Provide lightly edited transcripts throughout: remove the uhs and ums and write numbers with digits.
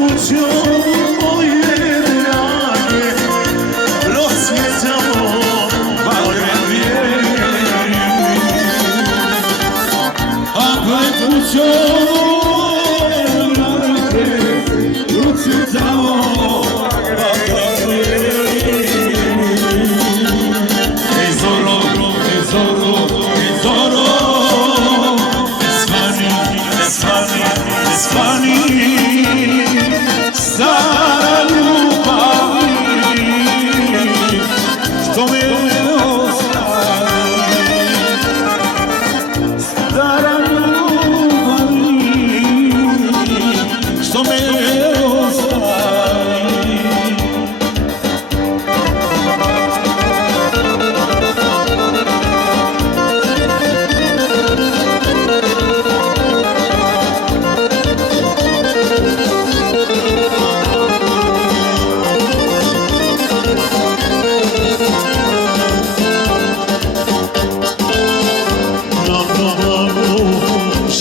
kućom moje drage, prosvjetamo barem vjeri. A pred kućom moje drage, prosvjetamo barem vjeri. Zoro, svani, stara ljubavi, što me ostavi. Stara ljubavi, što me ostavi.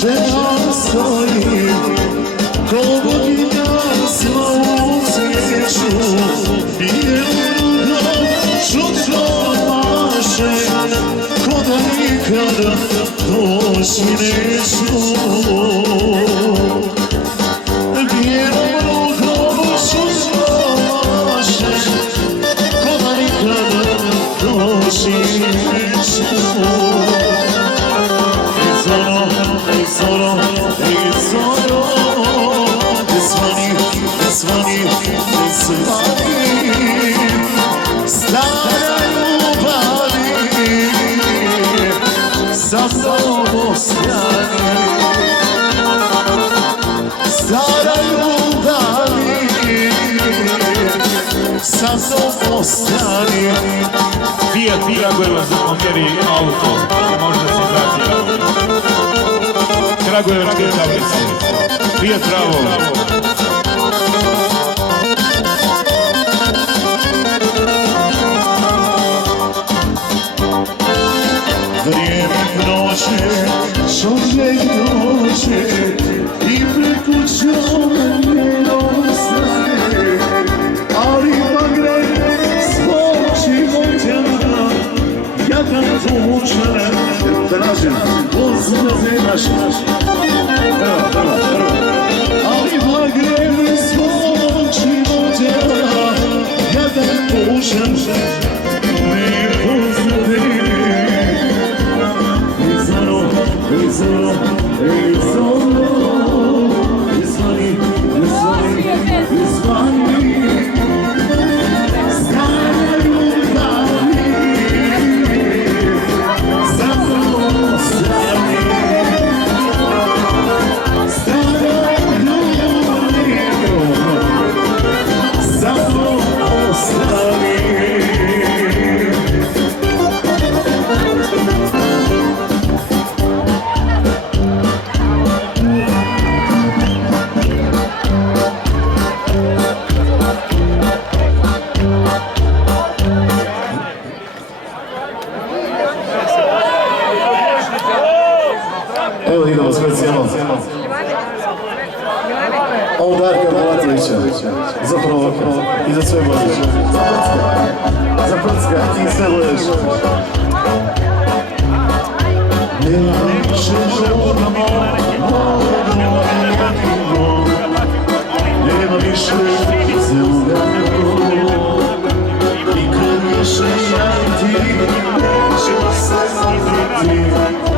Žena stoji, ko vodinja svoju svijeću, bijelo žutro maše, ko da nikada doći neću. Bijelo žutro maše, ko da nikada doći neću. Stara ljubavi, sa mnom ostani. Stara ljubavi, sa mnom ostani. Fiat Kragujevac pomjeri auto, možda se dati Kragujevačke tablice. Fiat Bravo. Vrijeme prođe, čovjek dođe i pred kućom ne ostane, ali magre svog života, jadan tučan, tražim, pozdrave naš. Ali magre svog života, jadan tučan, ne pozdrave. Evo idemo specijalno. Ovo Darka Bulatovića. Zapravo i za sve Božiće. Za Prcka i sve budeš. Nema više žurno, nema više zelugano. Nikad više ja i ti nećemo se zavrti.